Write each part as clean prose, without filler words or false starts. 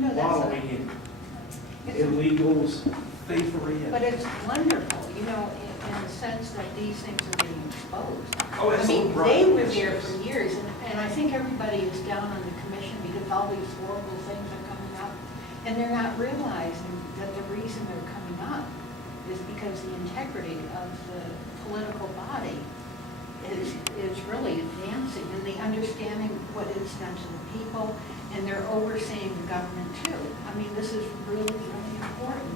know, wallowing in illegals, thievery. but it's wonderful, you know, in the sense that these things are being exposed. Oh, I mean, right. they were there for years, and I think everybody is down on the commission because all these horrible things are coming up, and they're not realizing that the reason they're coming up is because the integrity of the political body is really advancing, and the understanding what it's done to the people, and they're overseeing the government too. I mean, this is really, really important,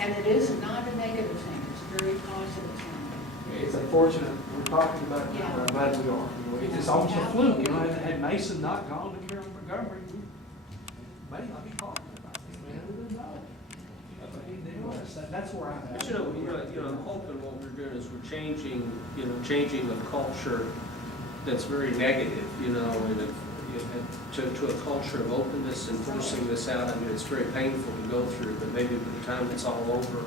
and it is not a negative thing, it's a very positive thing. It's unfortunate we're talking about it now, but I'm glad we are. You know, it's almost a fluke, you know, had Mason not gone to Carroll Montgomery, we may not be talking about it. Man, who would know? That's where I'm at. But I'm hoping what we're doing is we're changing a culture that's very negative, and to a culture of openness and forcing this out. I mean, it's very painful to go through, but maybe by the time it's all over,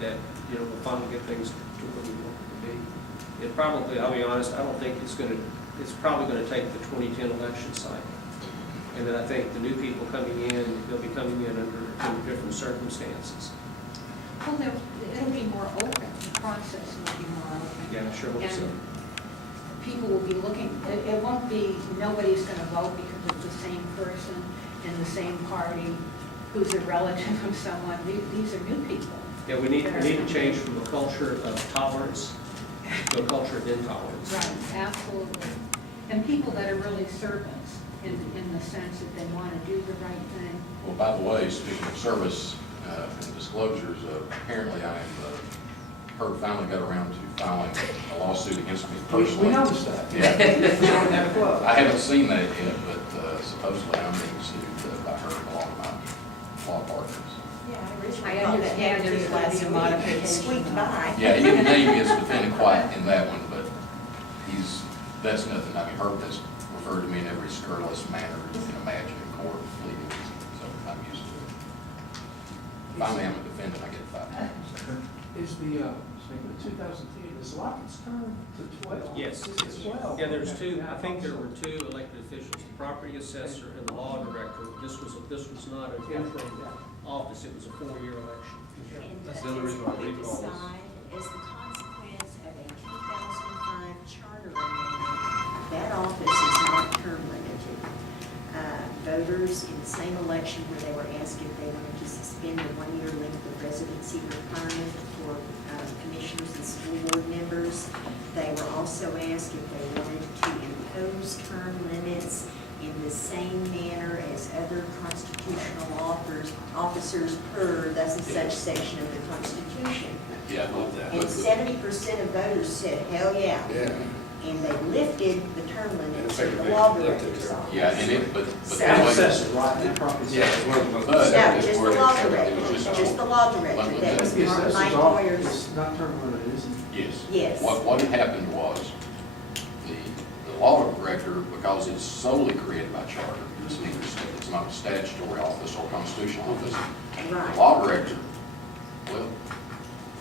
that, we'll finally get things to where we want it to be. It probably, I'll be honest, I don't think it's probably going to take the 2010 election cycle. And then I think the new people coming in, they'll be coming in under different circumstances. Well, it'll be more open, the process will be more open. Yeah, sure hope so. And people will be looking, it won't be, nobody's going to vote because it's the same person in the same party who's a relative of someone. These are new people. Yeah, we need to change from a culture of tolerance to a culture of intolerance. Right, absolutely. And people that are really servants in the sense that they want to do the right thing. Well, by the way, speaking of service and disclosures, apparently I finally got around to filing a lawsuit against me personally. We noticed that. Yeah. I haven't seen that yet, but supposedly I'm being sued by her along with my law partners. I understand there's going to be a modification. Squeaked by. Yeah, he didn't name me as defendant quite in that one, but that's nothing. I mean, Herb has referred to me in every scurrilous manner you can imagine in court pleadings, so I'm used to it. Finally, I'm a defendant, I get 5 times. Is the 2010, is Lockett's term to 12? Yes. It's 12. Yeah, there's two, I think there were two elected officials, the property assessor and the law director. This was not an interim office, it was a 4-year election. That's the only reason why we call this. As the consequence of a 2005 charter amendment, that office is not term limited. Voters in the same election where they were asked if they wanted to suspend the 1-year length of residency requirement for commissioners and school board members, they were also asked if they wanted to impose term limits in the same manner as other constitutional officers per thus and such section of the Constitution. Yeah, I love that. And 70% of voters said, hell yeah. Yeah. And they lifted the term limits to the law director's office. Yeah, and but So- that way, Assessor, right, that property. but No, just the law director, it was just the law director. That was The assessor's Mike office Moyer's. is not term limited, is it? yes. Yes. What had happened was the law director, because it's solely created by charter, it's not a statutory office or constitutional office. The Right. law director, well,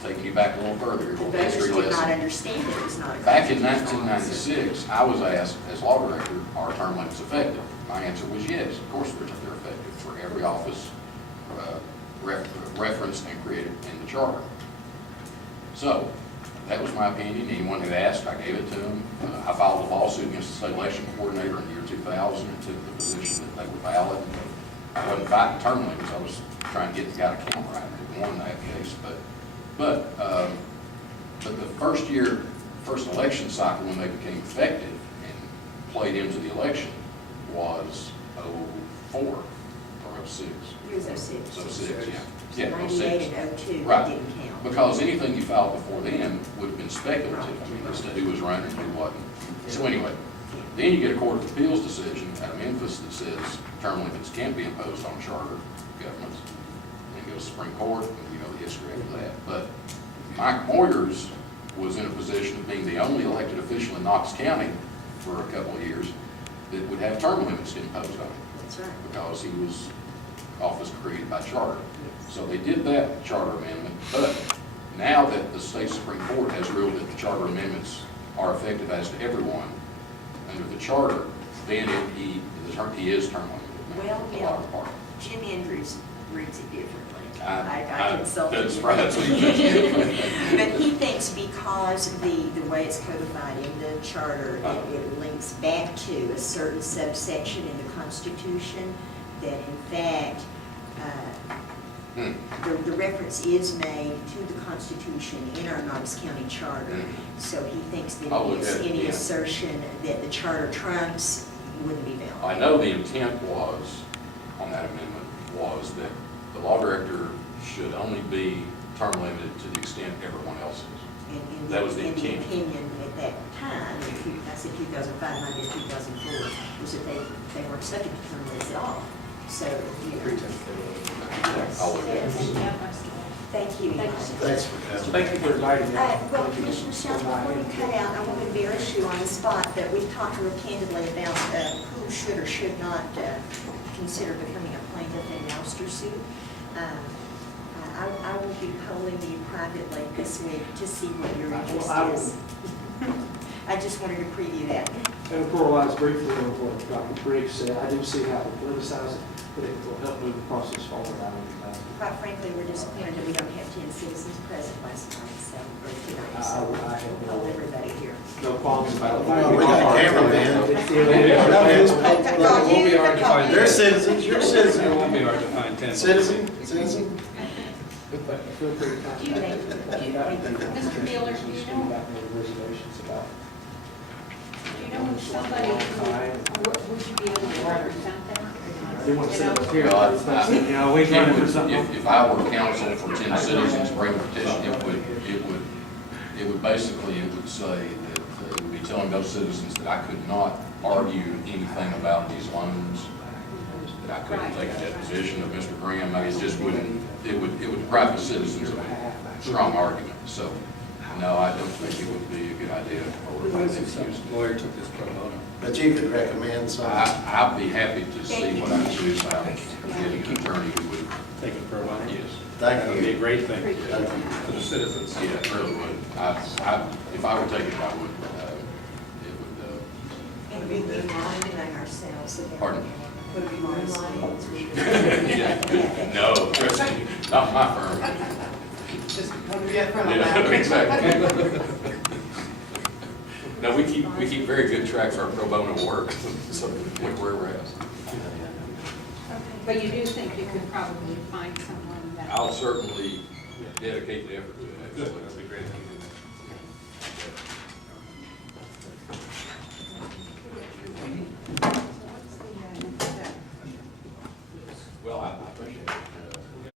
taking you back a little further, The your voters history did not lesson. understand it was not a Back in constitutional office. 1996, I was asked, as law director, are term limits effective? My answer was yes, of course they're effective for every office referenced and created in the charter. So, that was my opinion. Anyone who asked, I gave it to them. I filed a lawsuit against the state election coordinator in the year 2000 and took the position that they were valid. I wasn't fighting term limits, I was trying to get the guy to count right, and won that case. But the first election cycle when they became effective and played into the election was 04 or 06. It was 06. 06, yeah. Yeah, 98 and 02, Right. that didn't count. Because anything you filed before then would have been speculative. I mean, as to who was running and who wasn't. So anyway, then you get a Court of Appeals decision out of Memphis that says term limits can't be imposed on charter governments. And it goes to Supreme Court, and you know the history after that. But Mike Moyers was in a position of being the only elected official in Knox County for a couple of years that would have term limits imposed on him That's right. because he was office created by charter. So they did that charter amendment, but now that the state Supreme Court has ruled that the charter amendments are effective as to everyone under the charter, then he is term limited. Well, the yeah, law department. Jim Andrews reads it differently. I consulted that's him. right, that's what he said. But he thinks because the way it's codified in the charter, it links back to a certain subsection in the Constitution, that in fact, the reference is made to the Constitution in our Knox County Charter. So he thinks that I'll look at it any again. assertion that the charter trumps wouldn't be valid. I know the intent was, on that amendment, was that the law director should only be term limited to the extent everyone else is. And That was the and intent. opinion at that time, I said 2005, I did 2004, was that they weren't subject to term limits at all. So, you know. Yes, I'll look at it. yes. Thank you. Eli. Thanks for coming. Thank you for inviting me. Well, Commissioner Shelton, before you cut out, I want to embarrass you on the spot, but we've talked real candidly about who should or should not consider becoming a plaintiff in an ouster suit. I will be polling you privately this week to see what your interest I will. is. I just wanted to preview that. And to pluralize briefly on what Dr. Briggs said, I do see how to politicize it, but it will help move the process forward. I would imagine. Quite frankly, we're disappointed that we don't have 10 citizens present last night, so, or tonight, I so have we'll poll everybody here. no qualms about it. Well, we got a cameraman. Well, won't be you- hard to find. They're citizens, you're It citizen. won't be hard to find 10. Citizen? Feel free to contact me. Mr. Miller, do you know, Reservations about. if somebody, would you be able to represent them? I didn't want to sit up here, Well, but, you know, we trying for something. If I were counsel for 10 citizens bring a petition, it would basically, it would say that it would be telling those citizens that I could not argue anything about these loans, that I couldn't take a deposition of Mr. Graham. I mean, it just wouldn't, it would deprive the citizens of a strong argument. So, no, I don't think it would be a good idea for Some lawyer took this pro bono. But you could recommend some. I'd be happy to see what I can do about getting an attorney who would, Take it pro bono. yes. That would be a Thank you. great thing Thank you. for the citizens. Yeah, it really would. If I would take it, I would, it would, And we've been monitoring ourselves about. Pardon? Would be monitoring. yeah. No, trust me, not my firm. Yeah, exactly. No, we keep very good track of our pro bono work, so look where we're at. But you do think you could probably find someone that. I'll certainly dedicate the effort to it. Good, that'd be a great thing to do. Well, I appreciate it.